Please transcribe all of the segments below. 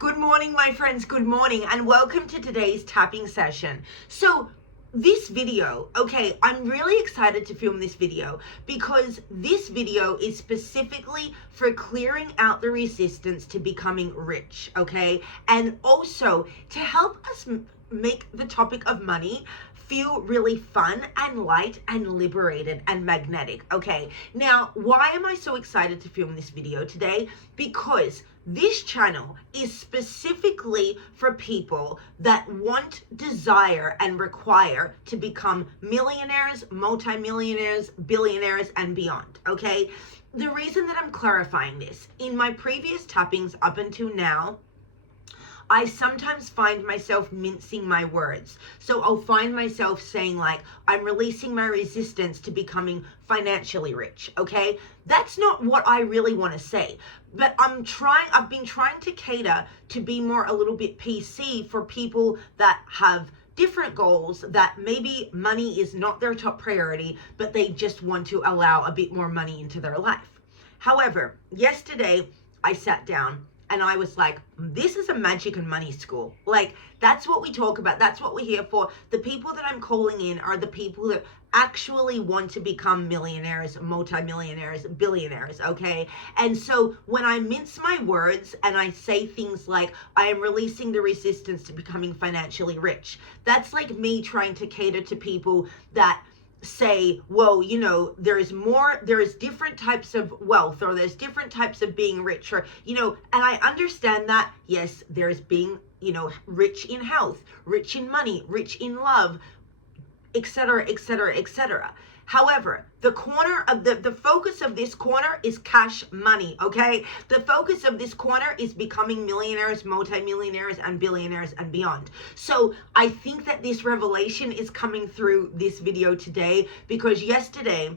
Good morning, my friends. Good morning, and welcome to today's tapping session. So this video, okay, I'm really excited to film this video because this video is specifically for clearing out the resistance to becoming rich, okay? And also to help us make the topic of money feel really fun and light and liberated and magnetic. Okay, now why am I so excited to film this video today? Because this channel is specifically for people that want, desire, and require to become millionaires, multimillionaires, billionaires, and beyond, okay? The reason that I'm clarifying this, in my previous tappings up until now, I sometimes find myself mincing my words. So I'll find myself saying like, I'm releasing my resistance to becoming financially rich, okay? That's not what I really want to say. But I've been trying to cater to be more a little bit PC for people that have different goals, that maybe money is not their top priority, but they just want to allow a bit more money into their life. However, yesterday I sat down and I was like, this is a magic and money school. Like, that's what we talk about. That's what we're here for. The people that I'm calling in are the people that actually want to become millionaires, multimillionaires, billionaires, okay? And so when I mince my words and I say things like, I am releasing the resistance to becoming financially rich, that's like me trying to cater to people that say, whoa, you know, there's different types of wealth, or there's different types of being rich, or, you know, and I understand that, yes, there's being, you know, rich in health, rich in money, rich in love, etc., etc., etc. However, the corner of the focus of this corner is cash money, okay? The focus of this corner is becoming millionaires, multimillionaires, and billionaires and beyond. So I think that this revelation is coming through this video today because yesterday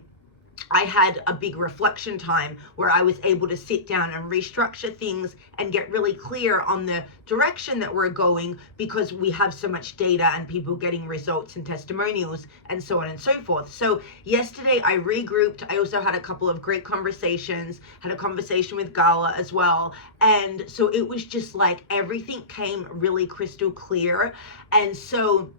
I had a big reflection time where I was able to sit down and restructure things and get really clear on the direction that we're going, because we have so much data and people getting results and testimonials and so on and so forth. So yesterday I regrouped. I also had a couple of great conversations, had a conversation with Gala as well. And so it was just like everything came really crystal clear. And so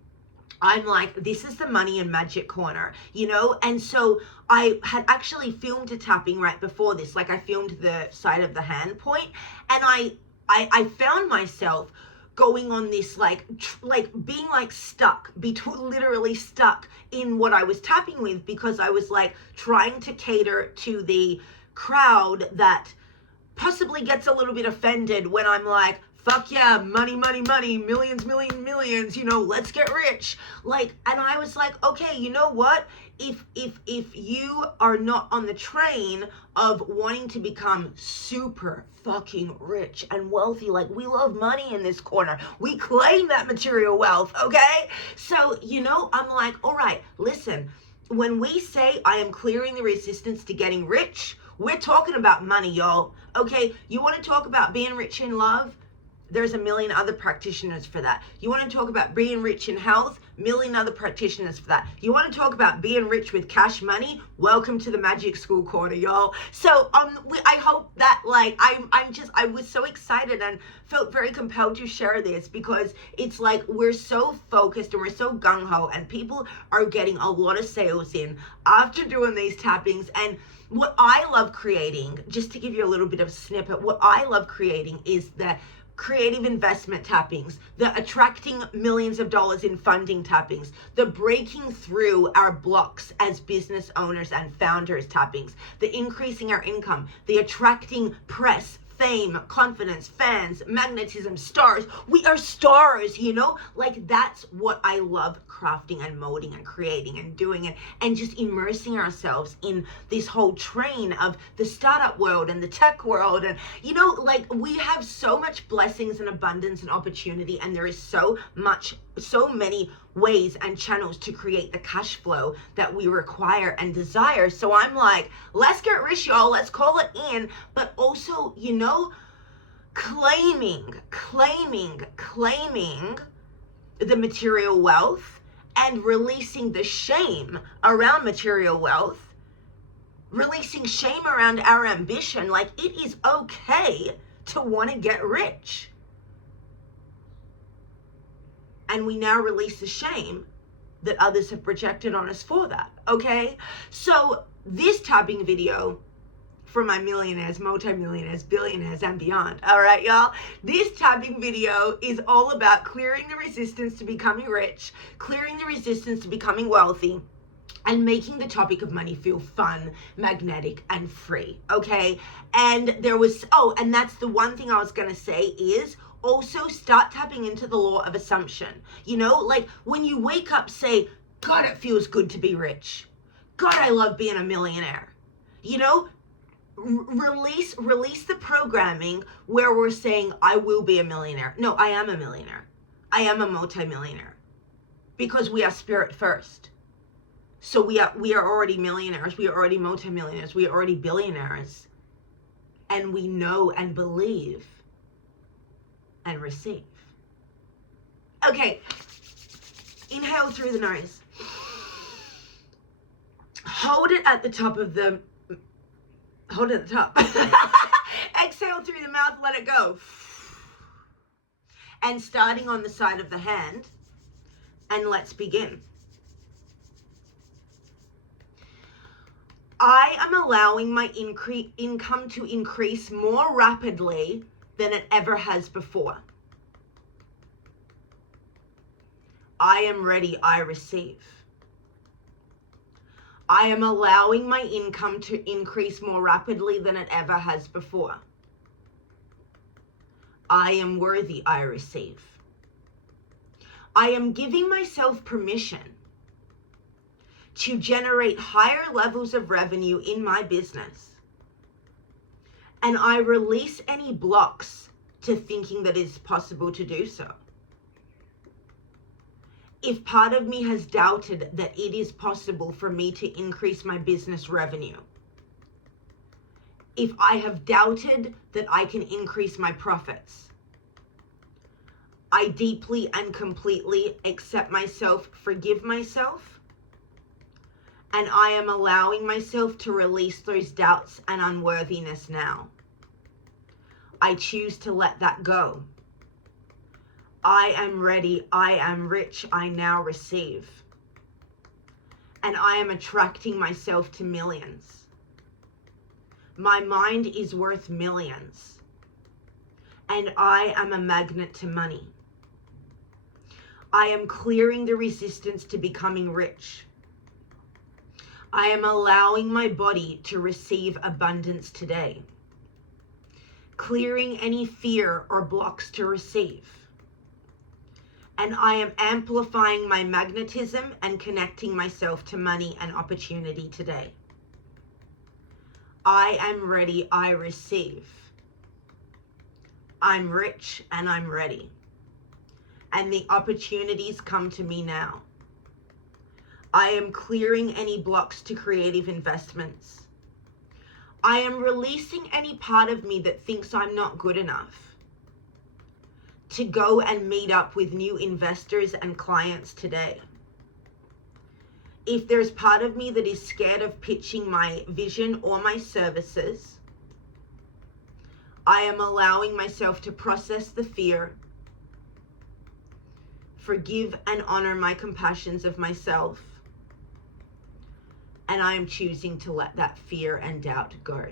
I'm like, this is the money and magic corner, you know? And so I had actually filmed a tapping right before this. Like I filmed the side of the hand point, and I found myself going on this like being like stuck, literally stuck in what I was tapping with, because I was like trying to cater to the crowd that possibly gets a little bit offended when I'm like, fuck yeah, money, money, money, millions, millions, you know, let's get rich. Like, and I was like, okay, you know what? If you are not on the train of wanting to become super fucking rich and wealthy, like we love money in this corner, we claim that material wealth, okay? So, you know, I'm like, all right, listen, when we say I am clearing the resistance to getting rich, we're talking about money, y'all, okay? You want to talk about being rich in love? There's a million other practitioners for that. You want to talk about being rich in health? Million other practitioners for that. You want to talk about being rich with cash money? Welcome to the Magic School Corner, y'all. So I hope that like I was so excited and felt very compelled to share this, because it's like we're so focused and we're so gung-ho, and people are getting a lot of sales in after doing these tappings. And what I love creating, just to give you a little bit of snippet, what I love creating is the creative investment tappings, the attracting millions of dollars in funding tappings, the breaking through our blocks as business owners and founders tappings, the increasing our income, the attracting press, fame, confidence, fans, magnetism, stars. We are stars, you know? Like, that's what I love crafting and molding and creating and doing it, and just immersing ourselves in this whole train of the startup world and the tech world. And, you know, like, we have so much blessings and abundance and opportunity, and there is so many ways and channels to create the cash flow that we require and desire. So I'm like, let's get rich, y'all. Let's call it in. But also, you know, claiming the material wealth and releasing the shame around material wealth, releasing shame around our ambition. Like, it is okay to want to get rich. And we now release the shame that others have projected on us for that, okay? So this tapping video for my millionaires, multimillionaires, billionaires, and beyond, all right, y'all? This tapping video is all about clearing the resistance to becoming rich, clearing the resistance to becoming wealthy, and making the topic of money feel fun, magnetic, and free, okay? And and that's the one thing I was gonna say is, also start tapping into the law of assumption. You know, like when you wake up, say, God, it feels good to be rich. God, I love being a millionaire. You know, release the programming where we're saying, I will be a millionaire. No, I am a millionaire. I am a multimillionaire. Because we are spirit first. So we are already millionaires. We are already multimillionaires. We are already billionaires. And we know and believe and receive. Okay, inhale through the nose. Hold it at the top. Exhale through the mouth, let it go. And starting on the side of the hand, and let's begin. I am allowing my income to increase more rapidly than it ever has before. I am ready, I receive. I am allowing my income to increase more rapidly than it ever has before. I am worthy, I receive. I am giving myself permission to generate higher levels of revenue in my business. And I release any blocks to thinking that it's possible to do so. If part of me has doubted that it is possible for me to increase my business revenue, if I have doubted that I can increase my profits, I deeply and completely accept myself, forgive myself, and I am allowing myself to release those doubts and unworthiness now. I choose to let that go. I am ready. I am rich. I now receive. And I am attracting myself to millions. My mind is worth millions. And I am a magnet to money. I am clearing the resistance to becoming rich. I am allowing my body to receive abundance today. Clearing any fear or blocks to receive. And I am amplifying my magnetism and connecting myself to money and opportunity today. I am ready, I receive. I'm rich and I'm ready. And the opportunities come to me now. I am clearing any blocks to creative investments. I am releasing any part of me that thinks I'm not good enough to go and meet up with new investors and clients today. If there's part of me that is scared of pitching my vision or my services, I am allowing myself to process the fear, forgive and honor my compassions of myself, and I am choosing to let that fear and doubt go.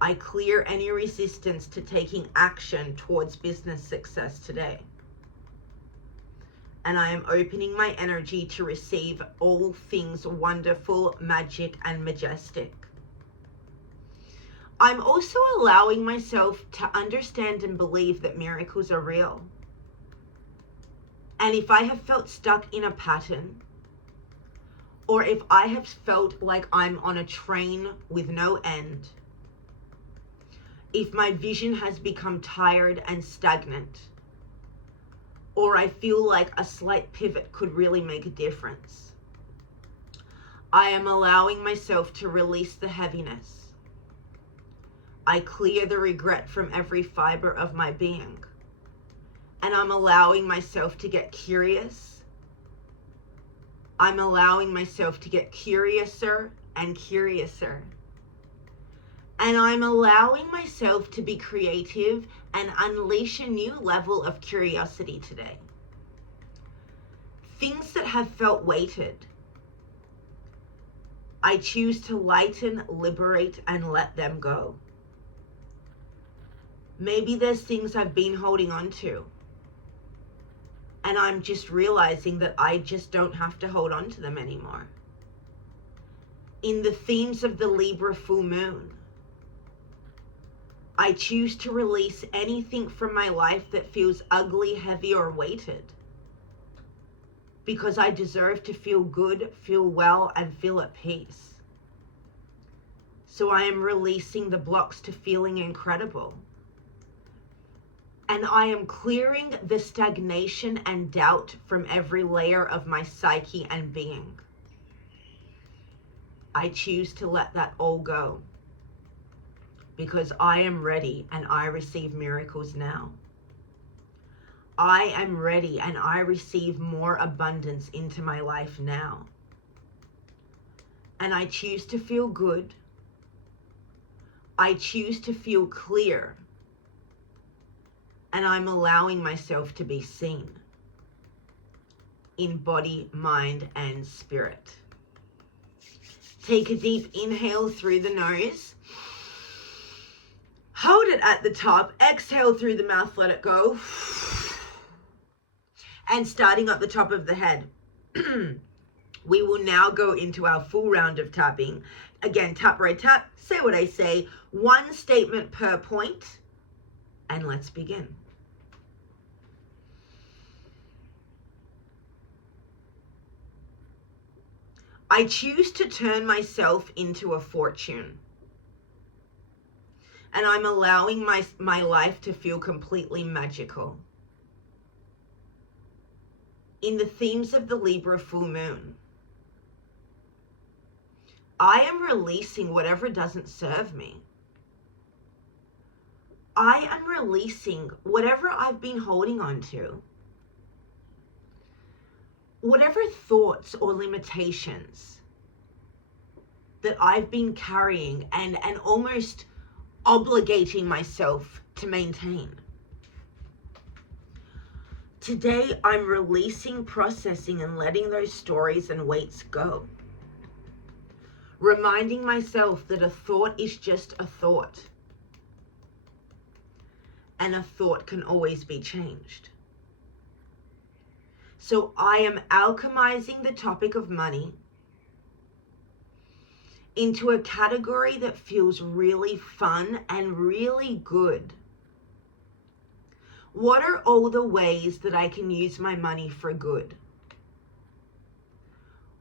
I clear any resistance to taking action towards business success today. And I am opening my energy to receive all things wonderful, magic, and majestic. I'm also allowing myself to understand and believe that miracles are real. And if I have felt stuck in a pattern, or if I have felt like I'm on a train with no end, if my vision has become tired and stagnant, or I feel like a slight pivot could really make a difference, I am allowing myself to release the heaviness. I clear the regret from every fiber of my being, and I'm allowing myself to get curious. I'm allowing myself to get curiouser and curiouser. And I'm allowing myself to be creative and unleash a new level of curiosity today. Things that have felt weighted, I choose to lighten, liberate, and let them go. Maybe there's things I've been holding on to, and I'm just realizing that I just don't have to hold on to them anymore. In the themes of the Libra full moon, I choose to release anything from my life that feels ugly, heavy, or weighted, because I deserve to feel good, feel well, and feel at peace. So I am releasing the blocks to feeling incredible. And I am clearing the stagnation and doubt from every layer of my psyche and being. I choose to let that all go, because I am ready and I receive miracles now. I am ready and I receive more abundance into my life now. And I choose to feel good. I choose to feel clear. And I'm allowing myself to be seen in body, mind, and spirit. Take a deep inhale through the nose. Hold it at the top. Exhale through the mouth, let it go. And starting at the top of the head, we will now go into our full round of tapping. Again, tap, right, tap, say what I say, one statement per point, and let's begin. I choose to turn myself into a fortune. And I'm allowing my life to feel completely magical. In the themes of the Libra full moon, I am releasing whatever doesn't serve me. I am releasing whatever I've been holding on to. Whatever thoughts or limitations that I've been carrying and almost obligating myself to maintain. Today, I'm releasing, processing, and letting those stories and weights go. Reminding myself that a thought is just a thought. And a thought can always be changed. So I am alchemizing the topic of money into a category that feels really fun and really good. What are all the ways that I can use my money for good?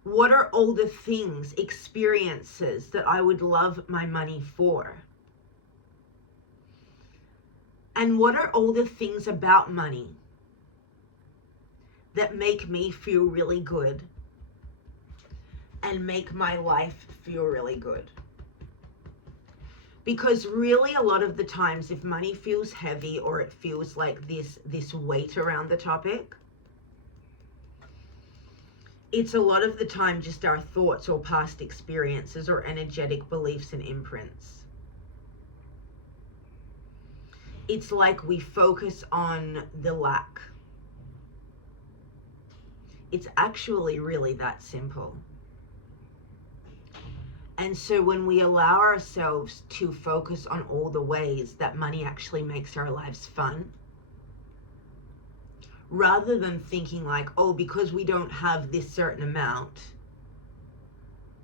What are all the things, experiences that I would love my money for? And what are all the things about money that make me feel really good and make my life feel really good? Because really, a lot of the times, if money feels heavy or it feels like this weight around the topic, it's a lot of the time just our thoughts or past experiences or energetic beliefs and imprints. It's like we focus on the lack. It's actually really that simple. And so when we allow ourselves to focus on all the ways that money actually makes our lives fun, rather than thinking like, oh, because we don't have this certain amount,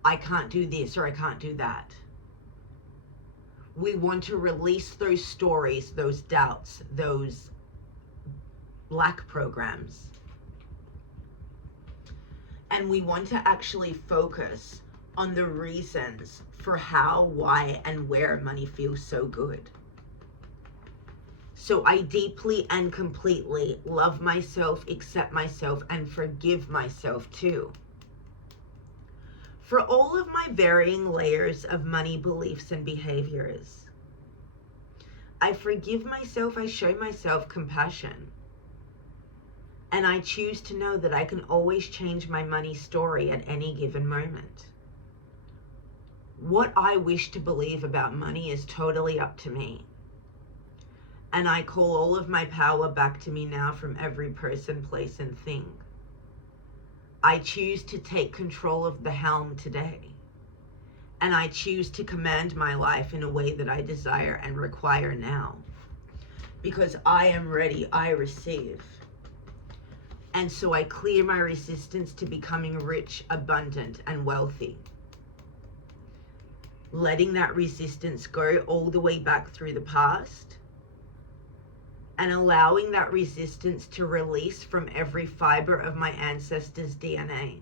I can't do this or I can't do that. We want to release those stories, those doubts, those lack programs. And we want to actually focus on the reasons for how, why, and where money feels so good. So I deeply and completely love myself, accept myself, and forgive myself too. For all of my varying layers of money beliefs and behaviors. I forgive myself, I show myself compassion. And I choose to know that I can always change my money story at any given moment. What I wish to believe about money is totally up to me. And I call all of my power back to me now from every person, place, and thing. I choose to take control of the helm today. And I choose to command my life in a way that I desire and require now. Because I am ready, I receive. And so I clear my resistance to becoming rich, abundant, and wealthy. Letting that resistance go all the way back through the past. And allowing that resistance to release from every fiber of my ancestors' DNA.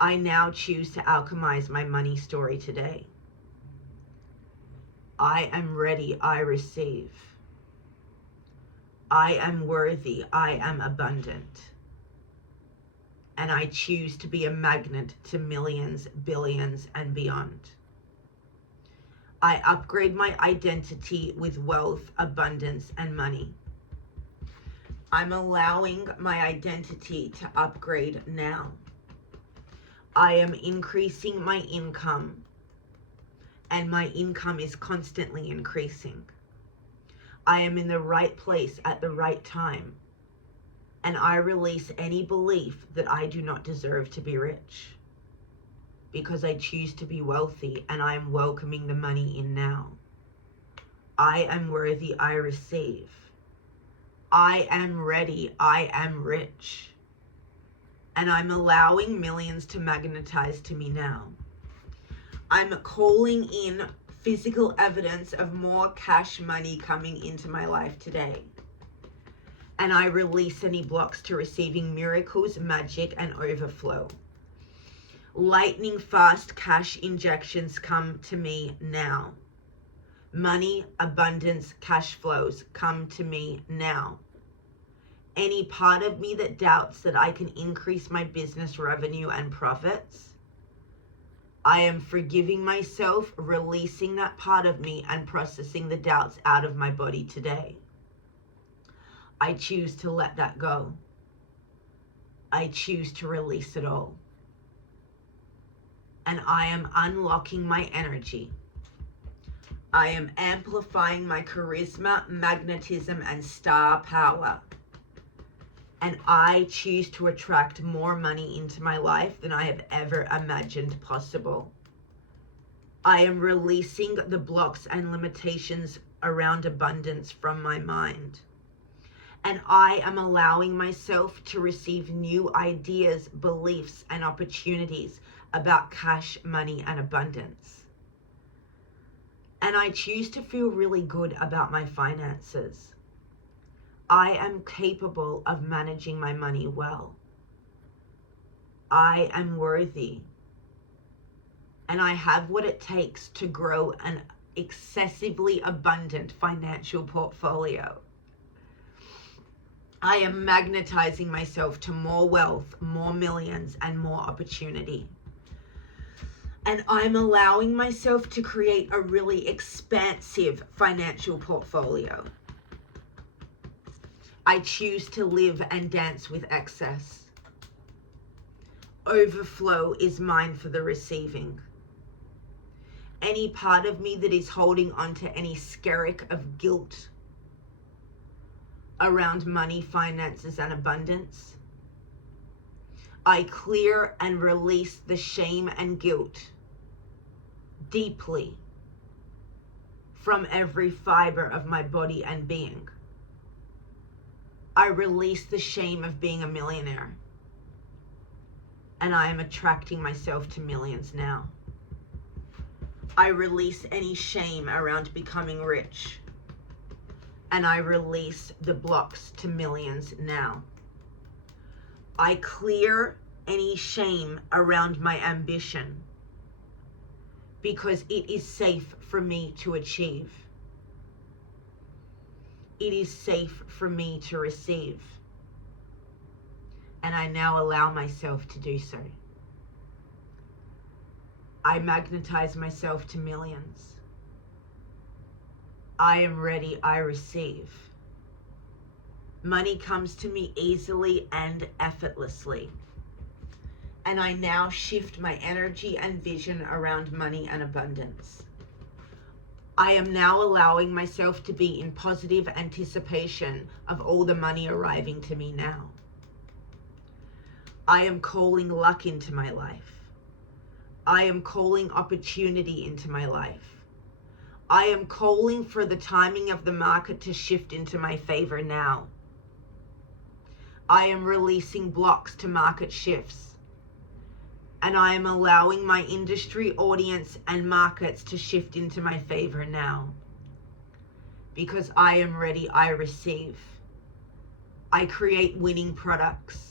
I now choose to alchemize my money story today. I am ready, I receive. I am worthy, I am abundant. And I choose to be a magnet to millions, billions, and beyond. I upgrade my identity with wealth, abundance, and money. I'm allowing my identity to upgrade now. I am increasing my income, and my income is constantly increasing. I am in the right place at the right time, and I release any belief that I do not deserve to be rich. Because I choose to be wealthy, and I am welcoming the money in now. I am worthy, I receive. I am ready, I am rich. And I'm allowing millions to magnetize to me now. I'm calling in physical evidence of more cash money coming into my life today. And I release any blocks to receiving miracles, magic, and overflow. Lightning fast cash injections come to me now. Money, abundance, cash flows come to me now. Any part of me that doubts that I can increase my business revenue and profits, I am forgiving myself, releasing that part of me, and processing the doubts out of my body today. I choose to let that go. I choose to release it all. And I am unlocking my energy. I am amplifying my charisma, magnetism, and star power. And I choose to attract more money into my life than I have ever imagined possible. I am releasing the blocks and limitations around abundance from my mind. And I am allowing myself to receive new ideas, beliefs, and opportunities about cash, money, and abundance. And I choose to feel really good about my finances. I am capable of managing my money well. I am worthy. And I have what it takes to grow an excessively abundant financial portfolio. I am magnetizing myself to more wealth, more millions, and more opportunity. And I'm allowing myself to create a really expansive financial portfolio. I choose to live and dance with excess. Overflow is mine for the receiving. Any part of me that is holding on to any skerrick of guilt around money, finances, and abundance, I clear and release the shame and guilt deeply from every fiber of my body and being. I release the shame of being a millionaire, and I am attracting myself to millions now. I release any shame around becoming rich, and I release the blocks to millions now. I clear any shame around my ambition because it is safe for me to achieve. It is safe for me to receive. And I now allow myself to do so. I magnetize myself to millions. I am ready, I receive. Money comes to me easily and effortlessly. And I now shift my energy and vision around money and abundance. I am now allowing myself to be in positive anticipation of all the money arriving to me now. I am calling luck into my life. I am calling opportunity into my life. I am calling for the timing of the market to shift into my favor now. I am releasing blocks to market shifts. And I am allowing my industry, audience, and markets to shift into my favor now. Because I am ready, I receive. I create winning products.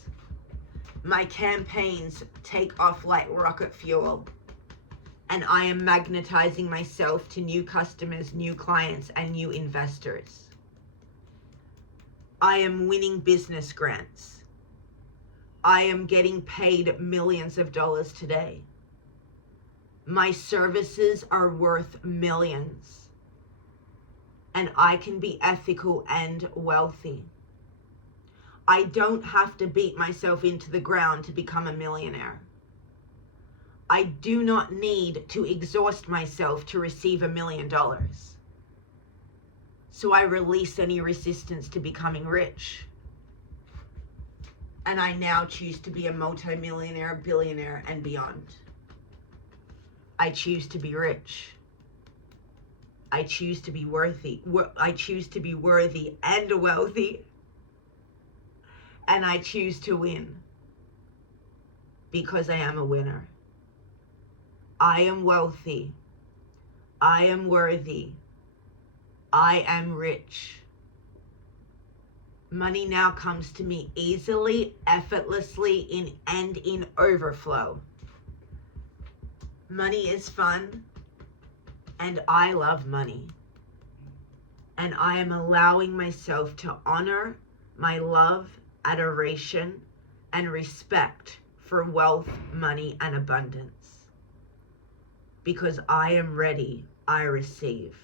My campaigns take off like rocket fuel. And I am magnetizing myself to new customers, new clients, and new investors. I am winning business grants. I am getting paid millions of dollars today. My services are worth millions. And I can be ethical and wealthy. I don't have to beat myself into the ground to become a millionaire. I do not need to exhaust myself to receive $1 million. So I release any resistance to becoming rich. And I now choose to be a multimillionaire, billionaire, and beyond. I choose to be rich. I choose to be worthy. I choose to be worthy and wealthy. And I choose to win. Because I am a winner. I am wealthy. I am worthy. I am rich. Money now comes to me easily, effortlessly, in overflow. Money is fun, and I love money. And I am allowing myself to honor my love, adoration, and respect for wealth, money, and abundance. Because I am ready, I receive.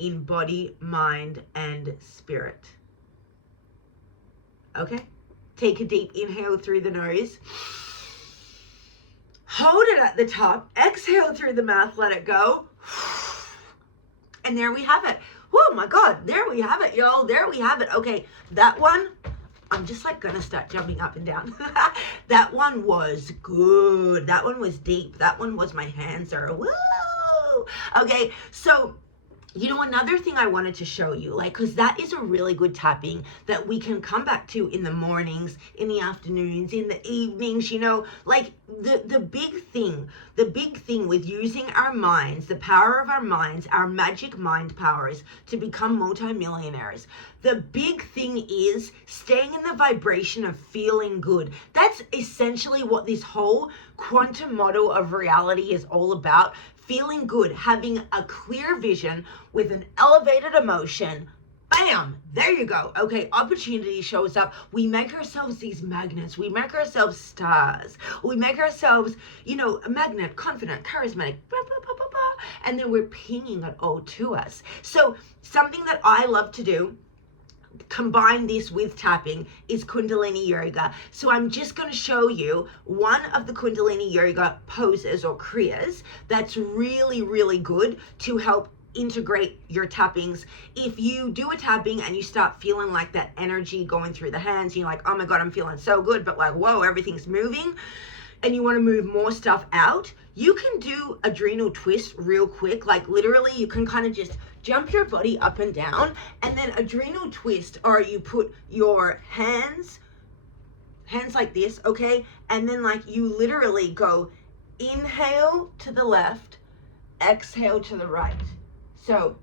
In body, mind, and spirit. Okay? Take a deep inhale through the nose. Hold it at the top. Exhale through the mouth, let it go. And there we have it. Oh my God, there we have it, y'all. There we have it. Okay, that one, I'm just like gonna start jumping up and down. That one was good. That one was deep. That one was my hands are, woo! Okay, so you know, another thing I wanted to show you, like, because that is a really good tapping that we can come back to in the mornings, in the afternoons, in the evenings, you know, like the big thing with using our minds, the power of our minds, our magic mind powers to become multimillionaires. The big thing is staying in the vibration of feeling good. That's essentially what this whole quantum model of reality is all about. Feeling good, having a clear vision with an elevated emotion. Bam, there you go. Okay, opportunity shows up. We make ourselves these magnets. We make ourselves stars. We make ourselves, you know, a magnet, confident, charismatic, blah, blah, blah, blah, blah, and then we're pinging it all to us. So something that I love to do, combine this with tapping, is kundalini yoga. So I'm just going to show you one of the kundalini yoga poses or kriyas that's really, really good to help integrate your tappings. If you do a tapping and you start feeling like that energy going through the hands, you're like, oh my God, I'm feeling so good, but like, whoa, everything's moving, and you want to move more stuff out, you can do adrenal twist real quick. Like literally you can kind of just jump your body up and down, and then adrenal twist, or you put your hands like this, okay? And then like you literally go inhale to the left, exhale to the right. So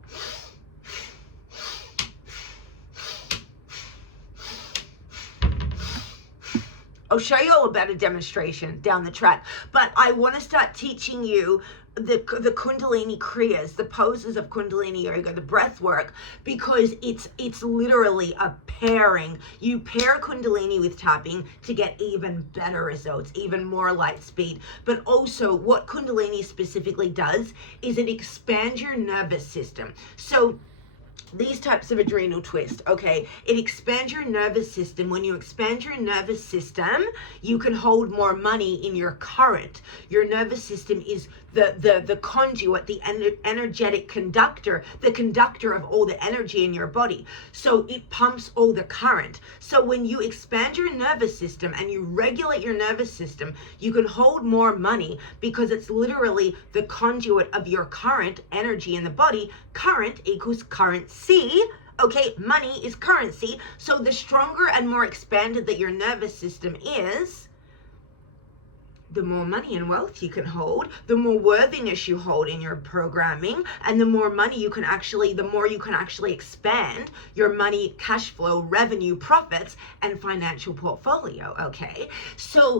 I'll show you all a better demonstration down the track, but I want to start teaching you the kundalini kriyas, the poses of kundalini yoga, the breath work, because it's literally a pairing. You pair kundalini with tapping to get even better results, even more light speed. But also what kundalini specifically does is it expands your nervous system. So these types of adrenal twist, okay, it expands your nervous system. When you expand your nervous system, you can hold more money in your current. Your nervous system is the conduit, the energetic conductor, the conductor of all the energy in your body. So it pumps all the current. So when you expand your nervous system and you regulate your nervous system, you can hold more money because it's literally the conduit of your current energy in the body. Current equals currency. Okay, money is currency. So the stronger and more expanded that your nervous system is, the more money and wealth you can hold, the more worthiness you hold in your programming, and the more money you can actually, the more you can actually expand your money, cash flow, revenue, profits, and financial portfolio. Okay, so